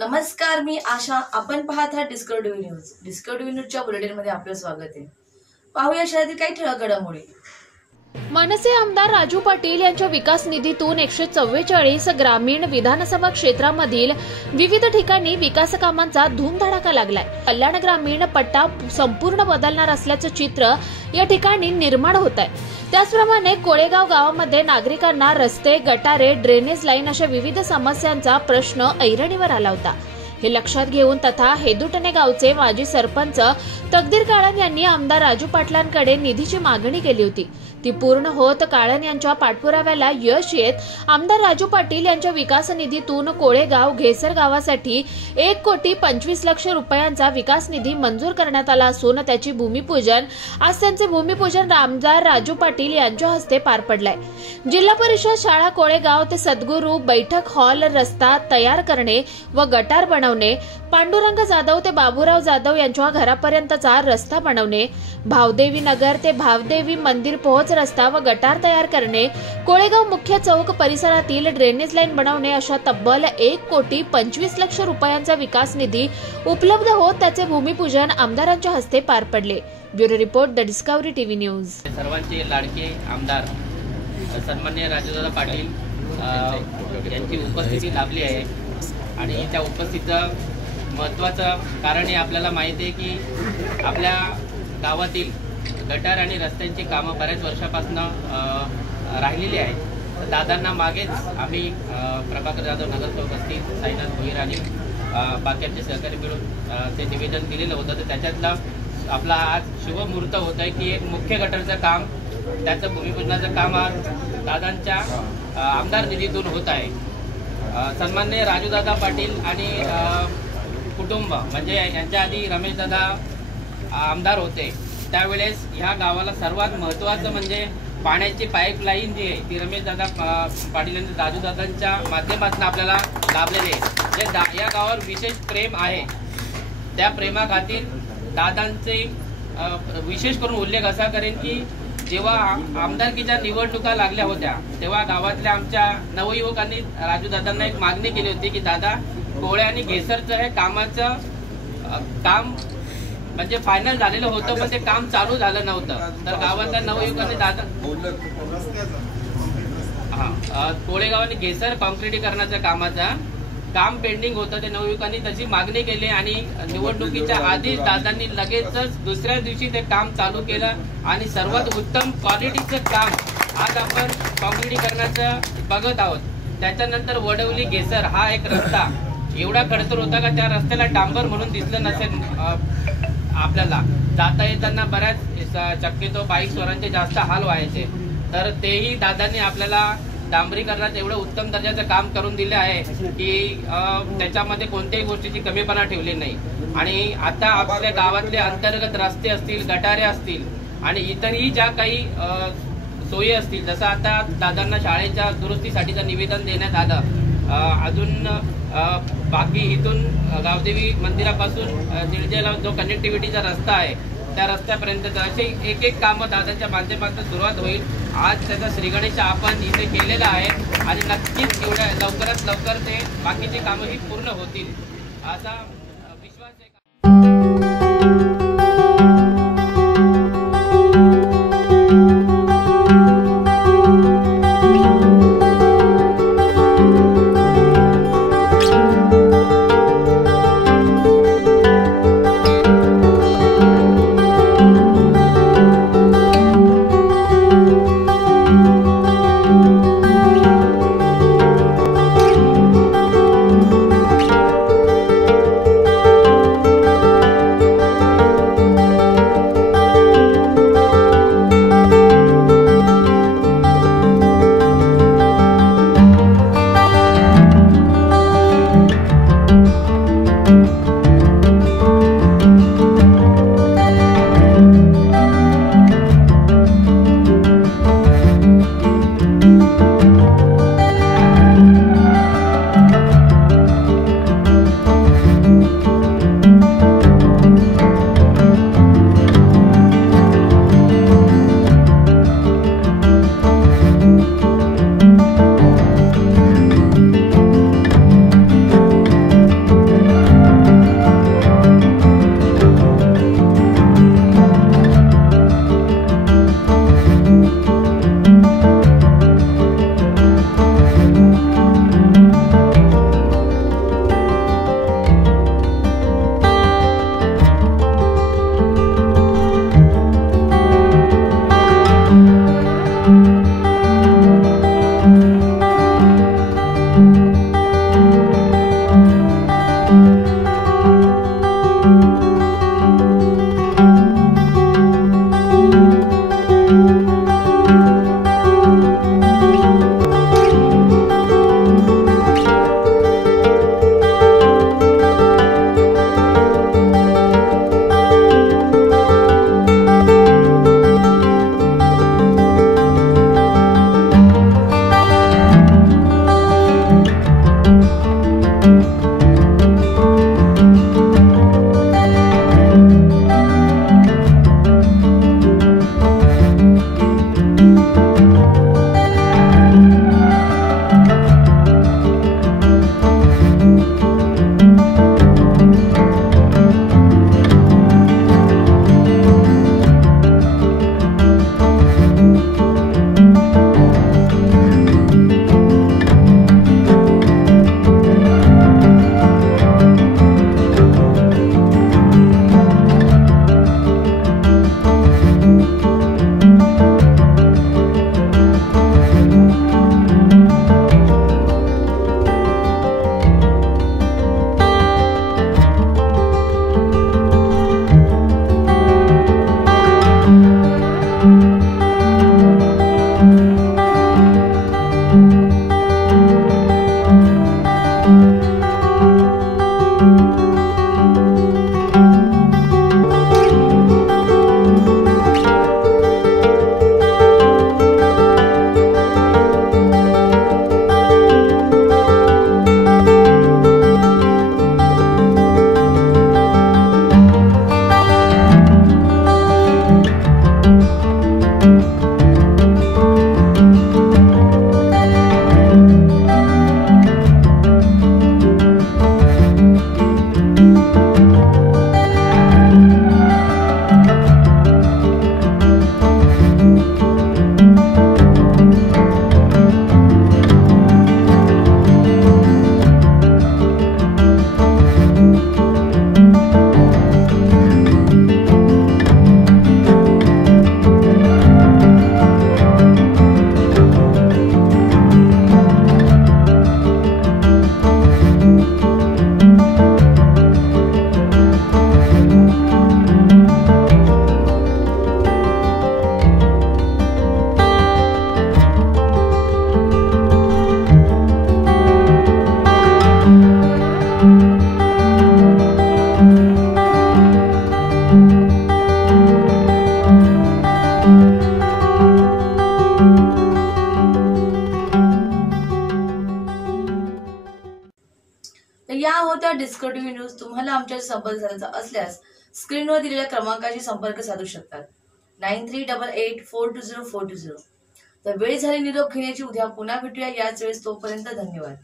नमस्कार, मी आशा. आपण पाहत आहात डिस्कव्हरी न्यूज. डिस्कव्हरी न्यूजच्या बुलेटिनमध्ये आपलं स्वागत आहे. पाहूया शहरातील काही ठळक घडामोडी. मनसे आमदार राजू पाटील यांच्या विकास निधीतून 144 ग्रामीण विधानसभा क्षेत्रामधील विविध ठिकाणी विकास कामांचा धूमधडाका लागलाय. कल्याण ग्रामीण पट्टा संपूर्ण बदलणार असल्याचं चित्र या ठिकाणी निर्माण होत आहे. त्याचप्रमाणे कोळेगाव गावामध्ये नागरिकांना रस्ते, गटारे, ड्रेनेज लाईन अशा विविध समस्यांचा प्रश्न ऐरणीवर आला होता. हे लक्षात घेऊन तथा हेदुटणे गावचे माजी सरपंच तकदीर काळन यांनी आमदार राजू पाटलांकडे निधीची मागणी केली होती. ती पूर्ण होत काळन यांच्या पाठपुराव्याला यश येत आमदार राजू पाटील यांच्या विकास निधीतून कोळेगाव घेसर गावासाठी 1,25,00,000 रुपयांचा विकास निधी मंजूर करण्यात आला असून त्याची भूमिपूजन आज त्यांचे भूमिपूजन आमदार राजू पाटील यांच्या हस्ते पार पडलाय. जिल्हा परिषद शाळा कोळेगाव ते सद्गुरू बैठक हॉल रस्ता तयार करणे व गटार बनवणे, पांडुरंग जाधव ते बाबूराव जाधव यांच्या घरापर्यंतचा रस्ता बनवणे, भावदेवी नगर ते भावदेवी मंदिर पोहोच रस्ता व गटार तयार करणे, कोळेगाव मुख्य चौक परिसरातील ड्रेनेज लाईन बनवणे अशा तब्बल 1,25,00,000 रुपयांचा विकास निधी उपलब्ध होत त्याचे भूमिपूजन आमदारांच्या हस्ते पार पडले. Bureau report, the discovery TV news. सर्वांचे लाडके आमदार सन्माननीय राजूदादा पाटील यांची उपस्थिती लाभली आहे आणि त्या उपस्थितीचं महत्त्वाचं कारण हे आपल्याला माहिती आहे की आपल्या गावातील गटार आणि रस्त्यांची कामं बऱ्याच वर्षापासून राहिलेली आहेत. दादांना मागेच आम्ही प्रभाकर जाधव नगरसेवक असतील, साईनाथ भोईर आणि बाकीचे सहकारी मिळून ते निवेदन दिलेलं होतं. तर त्याच्यातलं आपला आज शुभमुहूर्त होत आहे की एक मुख्य गटारचं काम, त्याचं भूमिपूजनाचं काम आज दादांच्या आमदार निधीतून होत आहे. सन्माननीय राजूदादा पाटील आणि कुटुंब म्हणजे यांच्या आधी रमेशदादा आमदार होते त्यावेळेस ह्या गावाला सर्वात महत्त्वाचं म्हणजे पाण्याची पाईपलाईन जी आहे ती रमेशदादा पाटील आणि राजूदादांच्या माध्यमातून आपल्याला लाभलेली आहे. जे या गावावर विशेष प्रेम आहे त्या प्रेमाखातीर दादांचे विशेष करून उल्लेख असा करेन की जेव्हा आमदारकीच्या निवडणुका लागल्या होत्या तेव्हा गावातल्या आमच्या नवयुवकांनी राजूदादांना एक मागणी केली होती की दादा, कोळे आणि घेसरचं हे कामाचं काम म्हणजे फायनल झालेलं होतं पण ते काम चालू झालं नव्हतं. तर गावातल्या नवयुवकांनी दादा कोळेगाव आणि घेसर कॉन्क्रिटीकरणाच्या कामाचा काम पेंडिंग होतं. ते नवयुवकांनी तशी मागणी केली आणि निवडणुकीच्या आधी दादांनी लगेचच दुसऱ्या दिवशी ते काम चालू केलं आणि सर्वात उत्तम क्वालिटीचं काम आज आपण कॉन्क्रिटीकरणाचं बघत आहोत. त्याच्यानंतर वडवली घेसर हा एक रस्ता एवढा खडतर होता का त्या रस्त्याला डांबर म्हणून दिसलं नसेल. आपल्याला जाता येताना बऱ्याच शक्यतो बाईक स्वरांचे जास्त हाल व्हायचे. तर तेही दादांनी आपल्याला डांबरीकरणात एवढं उत्तम दर्जाचं काम करून दिले आहे की त्याच्यामध्ये कोणत्याही गोष्टीची कमीपणा ठेवली नाही. आणि आता आपल्या गावातले अंतर्गत रस्ते असतील, गटारे असतील आणि इतरही ज्या काही सोयी असतील, जसं आता दादांना शाळेच्या दुरुस्तीसाठीचं निवेदन देण्यात आलं. अजून बाकी इथून गावदेवी मंदिरापासून निळजेला जो कनेक्टिव्हिटीचा रस्ता आहे त्या रस्त्यापर्यंत असे एक एक कामं दादांच्या माध्यमातून सुरुवात होईल. आज त्याचा श्रीगणेश आपण इथे केलेला आहे आणि नक्कीच एवढ्या लवकरात लवकर ते बाकीची कामं ही पूर्ण होतील असा विश्वास आहे. पाहता डिस्कवर टीव्ही न्यूज. तुम्हाला आमच्याशी संपर्क साधायचा असल्यास स्क्रीनवर दिलेल्या क्रमांकाशी संपर्क साधू शकतात. 9388420420. तर वेळ झाली निरोप घेण्याची. उद्या पुन्हा भेटूया याच वेळेस. तोपर्यंत धन्यवाद.